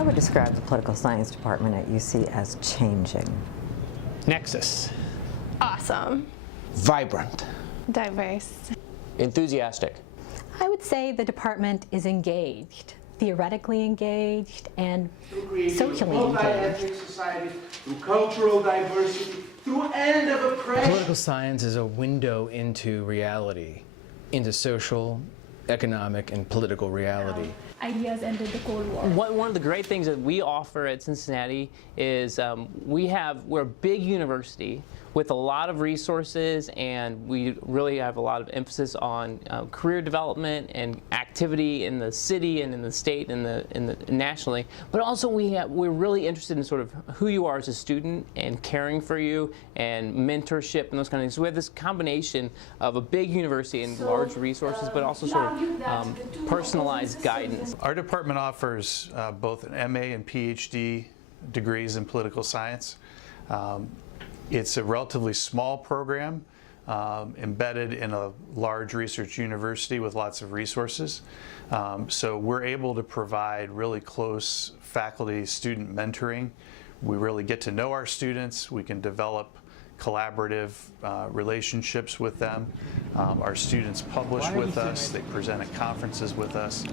I would describe the political science department at UC as changing. Nexus. Awesome. Vibrant. Diverse. Enthusiastic. I would say the department is engaged, theoretically engaged and socially engaged. Multi-ethnic society, through cultural diversity, through end of oppression. Political science is a window into reality, into social, economic, and political reality. Ideas ended the Cold War. One of the great things that we offer at Cincinnati is we're a big university with a lot of resources, and we really have a lot of emphasis on career development and activity in the city and in the state and nationally. But also we're really interested in sort of who you are as a student and caring for you and mentorship and those kind of things. So we have this combination of a big university and large resources, but also sort of personalized guidance. Our department offers both an MA and PhD degrees in political science. It's a relatively small program embedded in a large research university with lots of resources. So we're able to provide really close faculty-student mentoring. We really get to know our students. We can develop collaborative relationships with them. Our students publish with us. They present at conferences with us.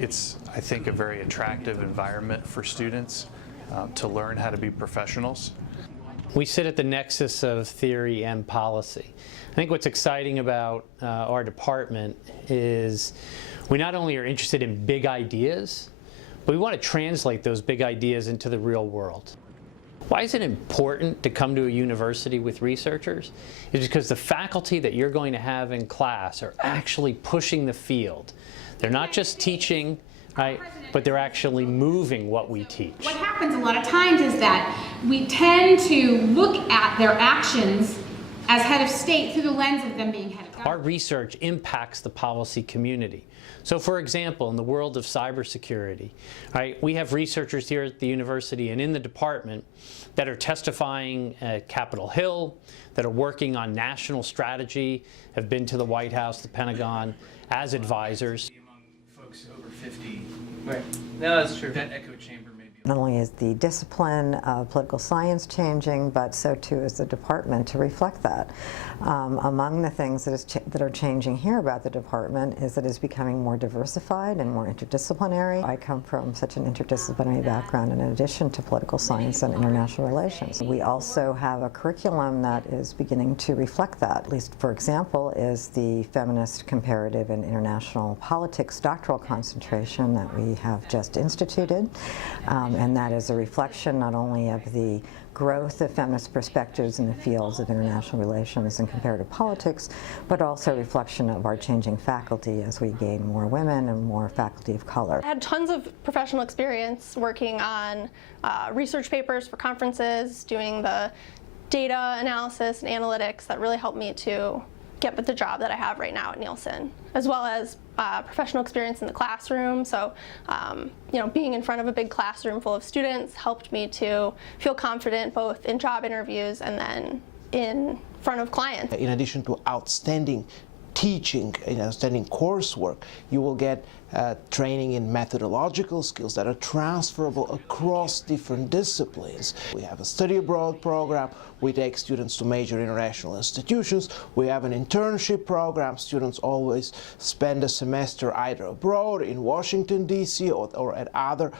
It's, I think, a very attractive environment for students to learn how to be professionals. We sit at the nexus of theory and policy. I think what's exciting about our department is we not only are interested in big ideas, but we want to translate those big ideas into the real world. Why is it important to come to a university with researchers? It's because the faculty that you're going to have in class are actually pushing the field. They're not just teaching, right, but they're actually moving what we teach. What happens a lot of times is that we tend to look at their actions as head of state through the lens of them being head of government. Our research impacts the policy community. So for example, in the world of cybersecurity, right, we have researchers here at the university and in the department that are testifying at Capitol Hill, that are working on national strategy, have been to the White House, the Pentagon, as advisors. Among folks over 50. Right. No, that's true. That echo chamber may be. Not only is the discipline of political science changing, but so too is the department to reflect that. Among the things that are changing here about the department is that it's becoming more diversified and more interdisciplinary. I come from such an interdisciplinary background in addition to political science and international relations. We also have a curriculum that is beginning to reflect that. At least, for example, is the Feminist Comparative and International Politics doctoral concentration that we have just instituted. And that is a reflection not only of the growth of feminist perspectives in the fields of international relations and comparative politics, but also a reflection of our changing faculty as we gain more women and more faculty of color. I had tons of professional experience working on research papers for conferences, doing the data analysis and analytics that really helped me to get the job that I have right now at Nielsen, as well as professional experience in the classroom. So, being in front of a big classroom full of students helped me to feel confident both in job interviews and then in front of clients. In addition to outstanding teaching and outstanding coursework, you will get training in methodological skills that are transferable across different disciplines. We have a study abroad program. We take students to major international institutions. We have an internship program. Students always spend a semester either abroad in Washington, D.C. or at other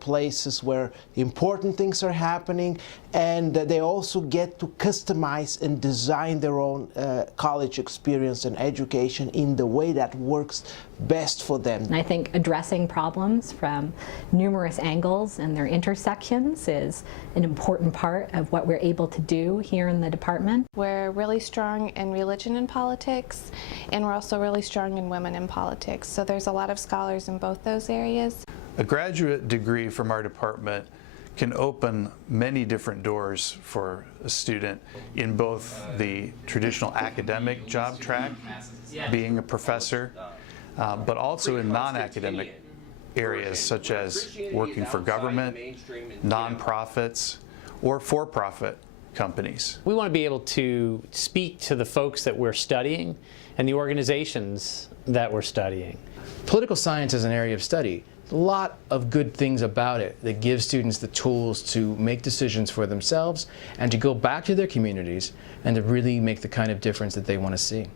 places where important things are happening. And they also get to customize and design their own college experience and education in the way that works best for them. And I think addressing problems from numerous angles and their intersections is an important part of what we're able to do here in the department. We're really strong in religion and politics, and we're also really strong in women in politics. So there's a lot of scholars in both those areas. A graduate degree from our department can open many different doors for a student in both the traditional academic job track, being a professor, but also in non-academic areas such as working for government, nonprofits, or for-profit companies. We want to be able to speak to the folks that we're studying and the organizations that we're studying. Political science is an area of study a lot of good things about it that give students the tools to make decisions for themselves and to go back to their communities and to really make the kind of difference that they want to see.